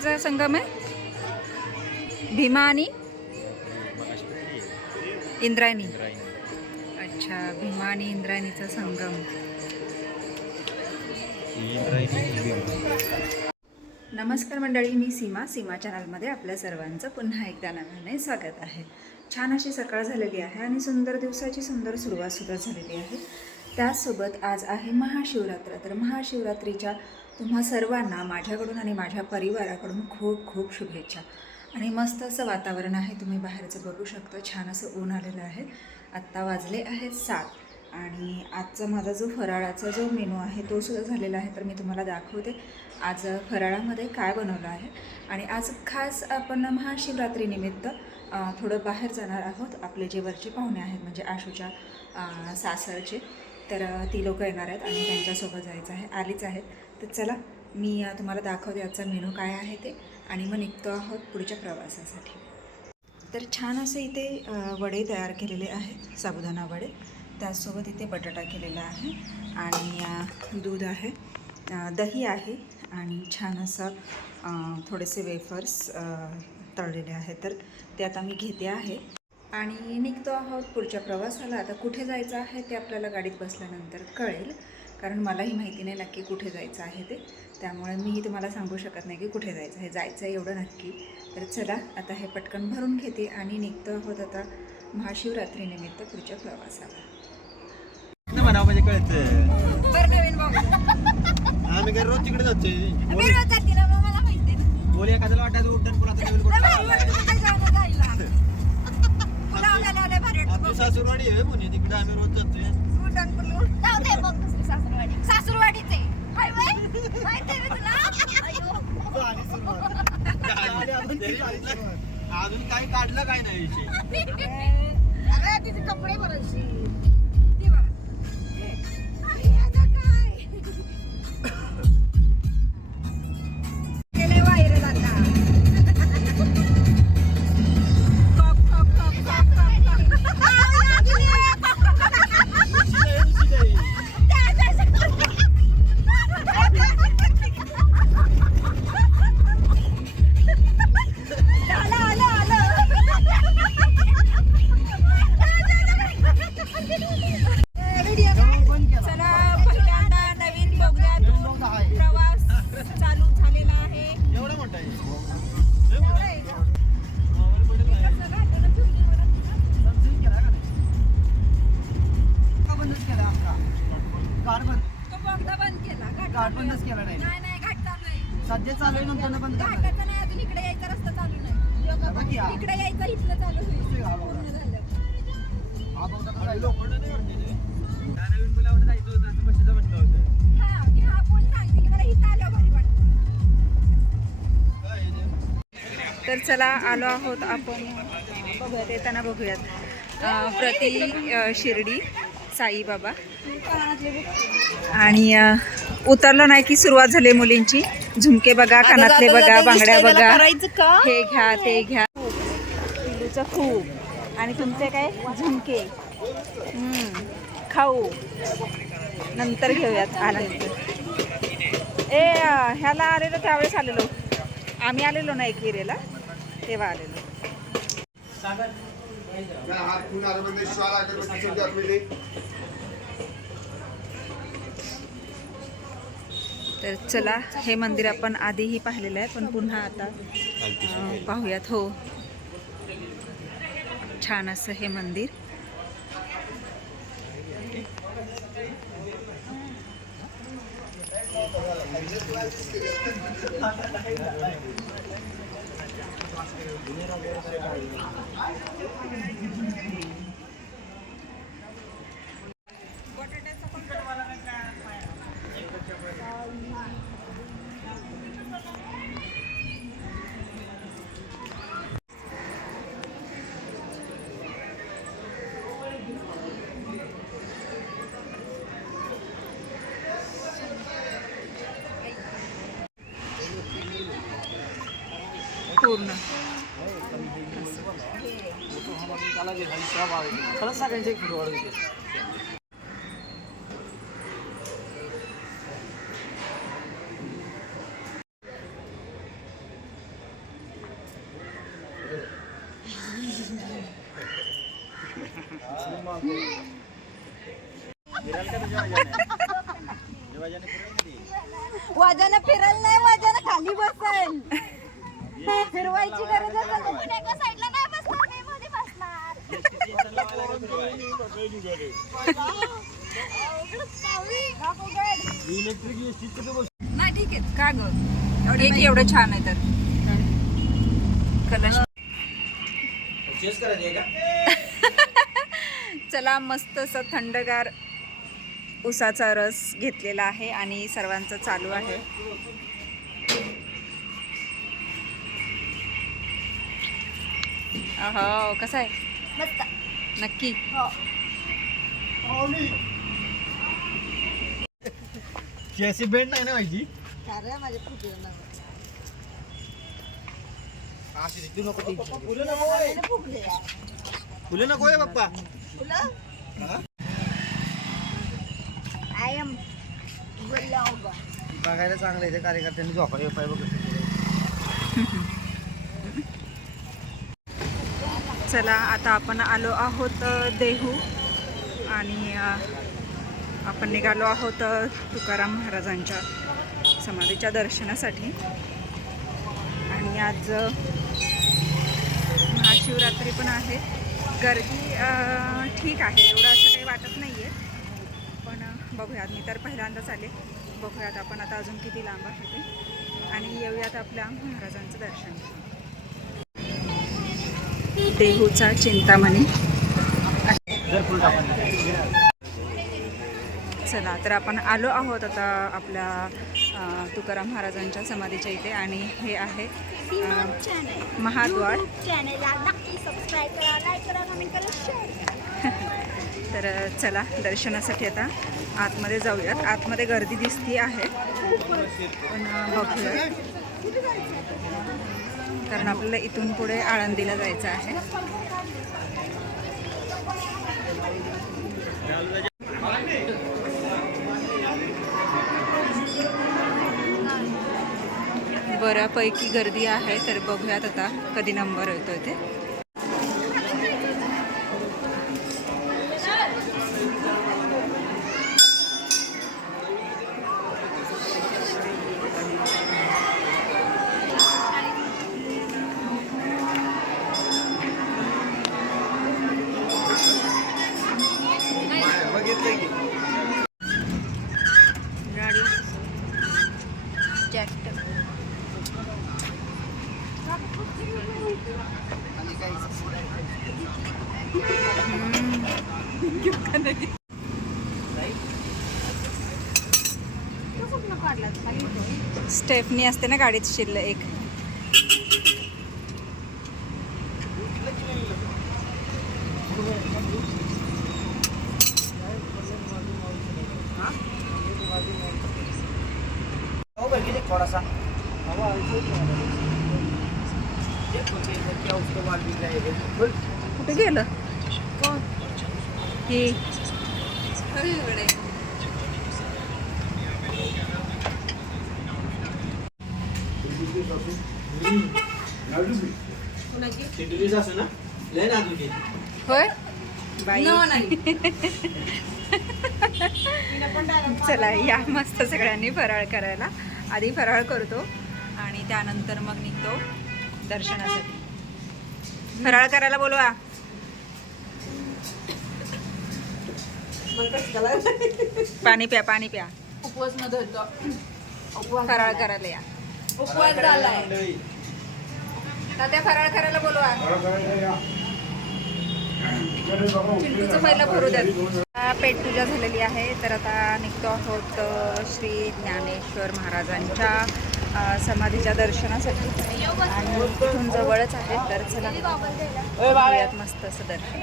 कशाचा संगम आहे? भीमा आणि इंद्रायणी. अच्छा, भीमा आणि इंद्रायणीचा संगम. नमस्कार मंडळी, मी सीमा चॅनलमध्ये आपल्या सर्वांचं पुन्हा एकदा नव्याने स्वागत आहे. छान अशी सकाळ झालेली आहे आणि सुंदर दिवसाची सुंदर सुरुवातसुद्धा झालेली आहे. त्याचसोबत आज आहे महाशिवरात्र. तर महाशिवरात्रीच्या तुम्हा सर्वांना माझ्याकडून आणि माझ्या परिवाराकडून खूप खूप शुभेच्छा. आणि मस्त असं वातावरण आहे, तुम्ही बाहेरचं बघू शकता. छान असं ऊन आलेलं आहे. आत्ता वाजले आहेत 7 आणि आजचा माझा जो फराळाचा जो मेनू आहे तो सुद्धा झालेला आहे. तर मी तुम्हाला दाखवते आज फराळामध्ये काय बनवलं आहे. आणि आज खास आपण महाशिवरात्रीनिमित्त थोडं बाहेर जाणार आहोत. आपले जे वरचे पाहुणे आहेत म्हणजे आशूच्या सासरचे, तर ती लोकं येणार आहेत आणि त्यांच्यासोबत जायचं आहे, आलीच आहेत. तर चला मी तुम्हाला दाखवते आजचा मेनू काय आहे ते, आणि मग निघतो आहोत पुढच्या प्रवासासाठी. तर छान असे इथे वडे तयार केलेले आहेत, साबुदाणा वडे. त्याचसोबत इथे बटाटा केलेला आहे आणि दूध आहे, दही आहे आणि छान असं थोडेसे वेफर्स तळलेले आहेत. तर ते आता मी घेते आहे आणि निघतो आहोत पुढच्या प्रवासाला. आता कुठे जायचं आहे ते आपल्याला गाडीत बसल्यानंतर कळेल, कारण मलाही माहिती नाही नक्की कुठे जायचं आहे ते. त्यामुळे मीही तुम्हाला सांगू शकत नाही की कुठे जायचं आहे. जायचं आहे एवढं नक्की. तर चला आता हे पटकन भरून घेते आणि निघतो आहोत आता महाशिवरात्रीनिमित्त पुढच्या प्रवासाला. म्हणजे कळतं आम्ही काय रोज तिकडे जातोय. बोल एखाद्याला वाटायचं उड्डाण पुलाचा आपली सासूरवाडी आहे म्हणे, तिकडे आम्ही रोज जातोय. अजून काही काढलं काय नाही विषय. कपडे भरायची सध्या चालू आहे, नंतर बंद घाटाचा नाही अजून. इकडे यायचा रस्ता चालू नाही. इकडे यायचा इथलं चालू होईल. पूर्ण झालं. हा, मी हा पूल सांगते की मला इथं आल्यावर भारी वाटतं. तर चला आलो आहोत आपण, बघूयात येताना बघूयात प्रति शिर्डी साईबाबा. आणि उतरलं नाही की सुरुवात झाली मुलींची. झुमके बघा, कानातले बघा, बांगड्या बघा, हे घ्या ते घ्या. पिलूचं खूप आणि तुमचे काय झुमके, खाऊ नंतर घेऊयात आल्यानंतर. ह्याला आलेलो त्यावेळेस आलेलो आम्ही, आलेलो ना एकविरेला तेव्हा आलेलो. तर चला हे मंदिर आपण आधीही पाहिलेलं आहे, पण पुन्हा आता पाहूयात. हो, छान असं हे मंदिर. पूर्ण खरंच सगळ्यांचे फोटो वाढवते. फिरायला का तुझ्या वाजाने फिरायला कधी? वाजानं फिरायला नाही, वाजानं खाली बसेल. फिरवायची गरज असेल तर पण एका साईडला नाही बसणार, मी मध्ये बसणार. इलेक्ट्रिक एसटीचं तर गोष्ट नाही ठीक आहे का ग एवढं छान आहे तर कलश. चेस करायची आहे का? चला मस्त असं थंडगार उसाचा रस घेतलेला आहे आणि सर्वांचं चालू आहे. हो कसं आहे मस्त. नक्की. चेसी बेंड नाही ना व्हायची. अरे माझ्या फुटलं ना. फुलं नको आहे. फुगले. फुलं नको आहे पप्पा. आय एम बघायला चांगलं आहे कार्यकर्त्यांनी झोपाय पाय बघ. चला आता आपण आलो आहोत देहू आणि आपण निघालो आहोत तुकाराम महाराजांच्या समाधीच्या दर्शनासाठी. आणि आज महाशिवरात्री पण आहे. गर्दी ठीक आहे, एवढं असं काही वाटत नाही आहे. पण बघूयात, मी तर पहिल्यांदाच आले. बघूयात आपण आता अजून किती लांब आहे ते आणि येऊयात आपल्या महाराजांचं दर्शन. देहूचा चिंतामणी. चला तर आपण आलो आहोत आता आपल्या तुकाराम महाराजांच्या समाधीच्या इथे आणि हे आहे महाद्वार. चॅनलला नक्की सबस्क्राईब करा, लाईक करा, कमेंट करा, शेअर करा. तर चला दर्शनासाठी आता आतमध्ये जाऊयात. आतमध्ये गर्दी दिसती आहे पण बघूया, कारण आपल्याला इथून पुढे आळंदीला जायचं आहे. बऱ्यापैकी गर्दी आहे, तर बघूयात आता कधी नंबर येतोय ते. गाडी जॅक्ट स्टेफनी असते ना गाडीत शिरलं एक. थोडासा कुठे गेलं हे? असं ना लय ना तुझी होय बाई. चला या मस्त सगळ्यांनी फराळ करायला. आधी फराळ करतो आणि त्यानंतर मग निघतो दर्शनासाठी. फराळ करायला बोलवा. पाणी प्या, पाणी प्या. उपवास न धरतो. फराळ करायला या. उपवास झालाय. तात्या फराळ करायला बोलवा. चिंटूचं पहिलं भरू द्या. पेट पूजा झालेली आहे, तर आता निघतो आहोत श्री ज्ञानेश्वर महाराजांच्या समाधीच्या दर्शनासाठी. आणि इथून जवळच आहे, तर चला घेऊयात मस्त असं दर्शन.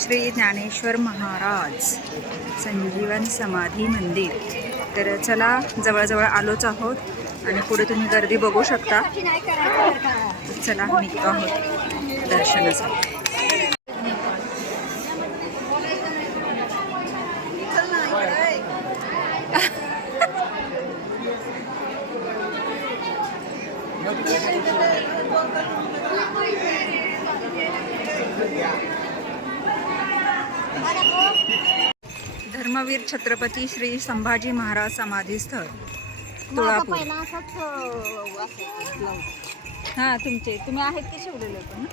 श्री ज्ञानेश्वर महाराज संजीवन समाधी मंदिर. तर चला जवळजवळ आलोच आहोत आणि पुढे तुम्ही गर्दी बघू शकता. चला निघतो आहोत दर्शनासाठी. धर्मवीर छत्रपती श्री संभाजी महाराज समाधी स्थळ माझा तुळापूर. पहिला असाच असायचा ब्लाऊज. हां तुम्ही आहेत की शिवलेले पण ना?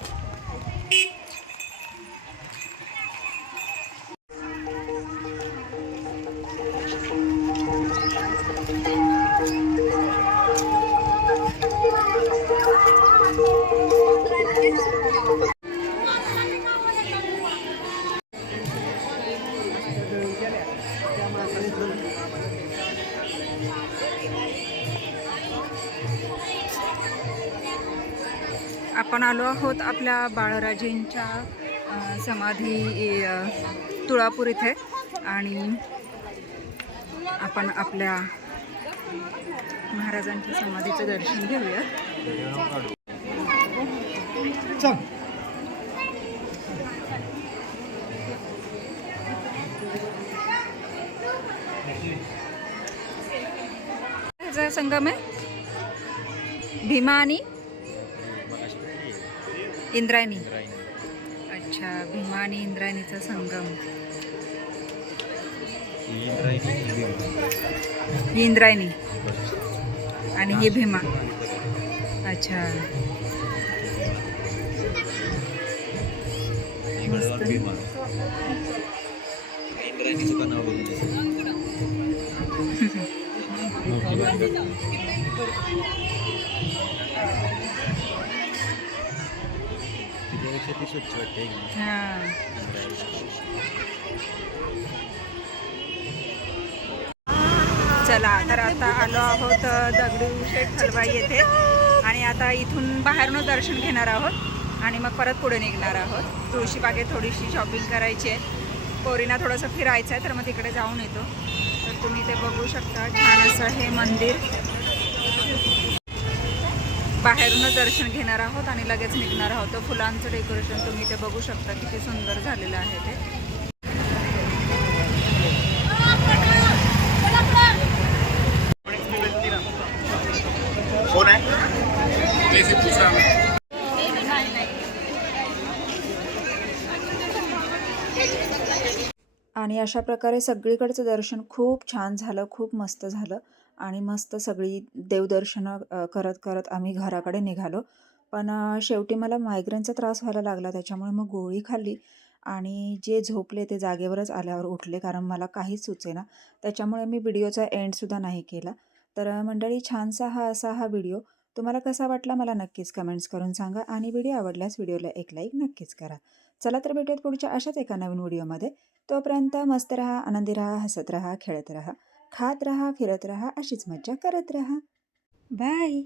आपण आलो आहोत आपल्या बाळराजेंच्या समाधी तुळापूर इथे आणि आपण आपल्या महाराजांच्या समाधीचं दर्शन घेऊया. ह्याचा संगम आहे भीमा आणि इंद्रायणी. अच्छा, भीमा आणि इंद्रायणीचा संगम. ही इंद्रायणी आणि ही भीमा. अच्छा, हां. चला तर आता आलो आहोत दगडूशेठ हलवाई येथे आणि आता इथून बाहेरूनच दर्शन घेणार आहोत आणि मग परत पुढे निघणार आहोत. तुळशीबागेत थोडीशी शॉपिंग करायची आहे, पोरींना थोडंसं फिरायचं आहे, तर मग तिकडे जाऊन येतो. तर तुम्ही ते बघू शकता, छान असं हे मंदिर. बाहेरूनच दर्शन घेणार आहोत आणि लगेच निघणार आहोत. तर फुलांचं डेकोरेशन तुम्ही ते बघू शकता, किती सुंदर झालेलं आहे ते. आणि अशा प्रकारे सगळीकडचं दर्शन खूप छान झालं, खूप मस्त झालं आणि मस्त सगळी देवदर्शनं करत करत आम्ही घराकडे निघालो. पण शेवटी मला मायग्रेनचा त्रास व्हायला लागला, त्याच्यामुळे मग गोळी खाल्ली आणि जे झोपले ते जागेवरच आल्यावर उठले, कारण मला काहीच सुचेना. त्याच्यामुळे मी व्हिडिओचा एंडसुद्धा नाही केला. तर मंडळी, छानसा असा हा व्हिडिओ तुम्हाला कसा वाटला मला नक्कीच कमेंट्स करून सांगा आणि व्हिडिओ आवडल्यास व्हिडिओला एक लाईक नक्कीच करा. चला तर भेटूयात पुढच्या अशाच एका नवीन व्हिडिओमध्ये. तोपर्यंत मस्त रहा, आनंदी रहा, हसत रहा, खेळत रहा, खात रहा, फिरत रहा, अशीच मज्जा करत रहा. बाय.